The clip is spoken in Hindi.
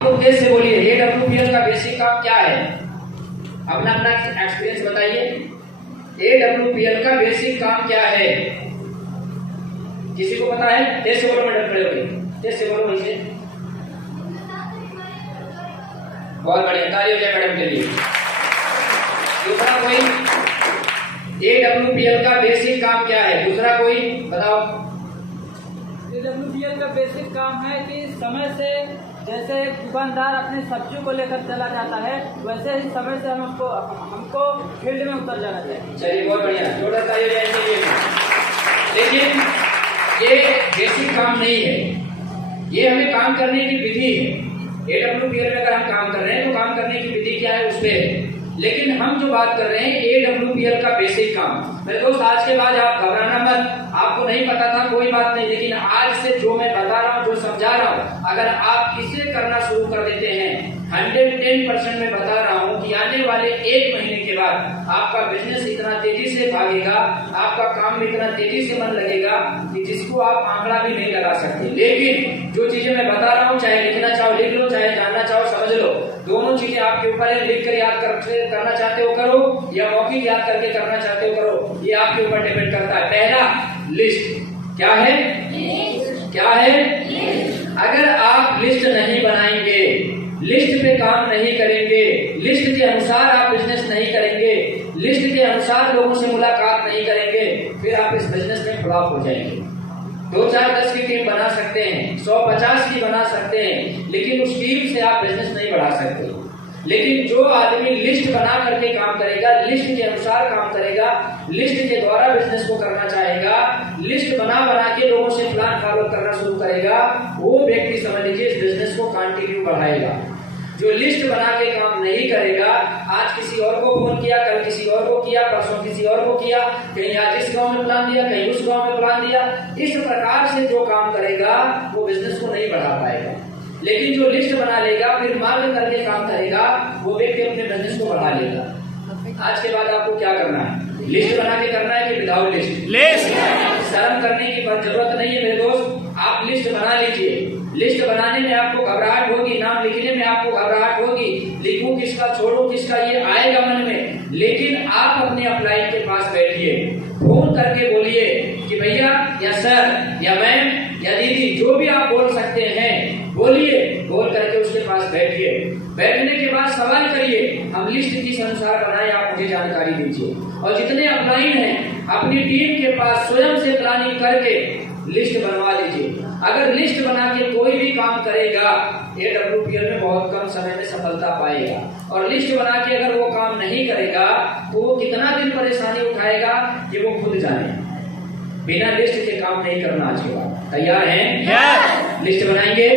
तो तेज से बोलिए, AWPL का बेसिक काम क्या है? अपना अपना एक्सपीरियंस बताइए। AWPL का बेसिक काम क्या है? किसी को पता है? तेज से बोलो मैडम, खड़े होके तेज से बोलो वहीं से। बहुत बढ़िया, ताली हो जाए मैडम के लिए। दूसरा कोई? AWPL का बेसिक काम क्या है? दूसरा कोई बताओ। AWPL का बेसिक काम है कि समय से, जैसे दुकानदार अपनी सब्जियों को लेकर चला जाता है, वैसे ही समय से हमको फील्ड में उतर जाना चाहिए। चलिए बहुत बढ़िया, जोरदार ताली हो जाए। लेकिन ये बेसिक काम नहीं है, ये हमें काम करने की विधि है। AWPL में अगर हम काम कर रहे हैं तो काम करने की विधि क्या है उस पर है। लेकिन हम जो बात कर रहे हैं AWPL का बेसिक काम, मेरे दोस्त आज के बाद आप घबराना मत। आपको नहीं पता था कोई बात नहीं, लेकिन आज से जो मैं बता रहा हूँ, जो समझा रहा हूँ, अगर आप इसे करना शुरू कर देते हैं, 110% में बता रहा हूँ कि आने वाले 1 महीने के बाद आपका बिजनेस इतना तेजी से भागेगा, आपका काम में इतना तेजी से मन लगेगा कि जिसको आप आंकड़ा भी नहीं लगा सकते। लेकिन जो चीजें मैं बता रहा हूँ, चाहे लिखना चाहो लिख लो, चाहे जानना चाहो समझ लो, दोनों चीजें आपके ऊपर है। लिख कर याद करना चाहते हो करो, या मौखिक याद करके करना चाहते हो करो, ये आपके ऊपर डिपेंड करता है। पहला, लिस्ट। क्या है? क्या है? अगर आप लिस्ट नहीं बनाएंगे, लिस्ट पे काम नहीं करेंगे, लिस्ट के अनुसार आप बिजनेस नहीं करेंगे, लिस्ट के अनुसार लोगों से मुलाकात नहीं करेंगे, फिर आप इस बिजनेस में फ्लॉप हो जाएंगे। 2, 4, 10 की टीम बना सकते हैं, 150 की बना सकते हैं, लेकिन उस टीम से आप बिजनेस नहीं बढ़ा सकते। लेकिन जो आदमी लिस्ट बना करके काम करेगा, लिस्ट के अनुसार काम करेगा, लिस्ट के द्वारा बिजनेस को करना चाहेगा, लिस्ट बना के लोगों से प्लान फॉलो करना शुरू करेगा, वो व्यक्ति समझ लीजिए इस बिजनेस को कंटिन्यू बढ़ाएगा। जो लिस्ट बना के काम नहीं करेगा, आज किसी और को फोन किया, कल किसी और को किया, परसों किसी और को किया, कहीं आज इस गांव में प्लान दिया, कहीं उस गांव में प्लान दिया, इस प्रकार से जो काम करेगा वो बिजनेस को नहीं बढ़ा पाएगा। लेकिन जो लिस्ट बना लेगा, फिर मार्ग करके काम करेगा, वो व्यक्ति अपने बिजनेस को बढ़ा लेगा। आज के बाद आपको क्या करना है? लिस्ट बना के करना है कि विदाउट लिस्ट? शर्म करने की जरूरत नहीं है मेरे दोस्त, आप लिस्ट बना लीजिए। लिस्ट बनाने में आपको घबराहट होगी, नाम लिखने में आपको घबराहट होगी, लिखूं किसका छोड़ू किसका, ये आएगा मन में। लेकिन आप अपने अपलाइन के पास बैठिए, फोन करके बोलिए कि भैया या सर या मैम या दीदी, जो भी आप बोल सकते हैं बोलिए। बोल करके उसके पास बैठिए। बैठने के बाद सवाल करिए, हम लिस्ट किस अनुसार बनाए, आप मुझे जानकारी दीजिए। और जितने अपलाइन हैं अपनी टीम के पास स्वयं से प्लानिंग करके लिस्ट बनवा लीजिए। अगर लिस्ट बना के कोई भी काम करेगा, AWPL में बहुत कम समय में सफलता पाएगा। और लिस्ट बना के अगर वो काम नहीं करेगा तो वो कितना दिन परेशानी उठाएगा ये वो खुद जाने। बिना लिस्ट के काम नहीं करना आज के बाद। तैयार हैं? लिस्ट बनाएंगे?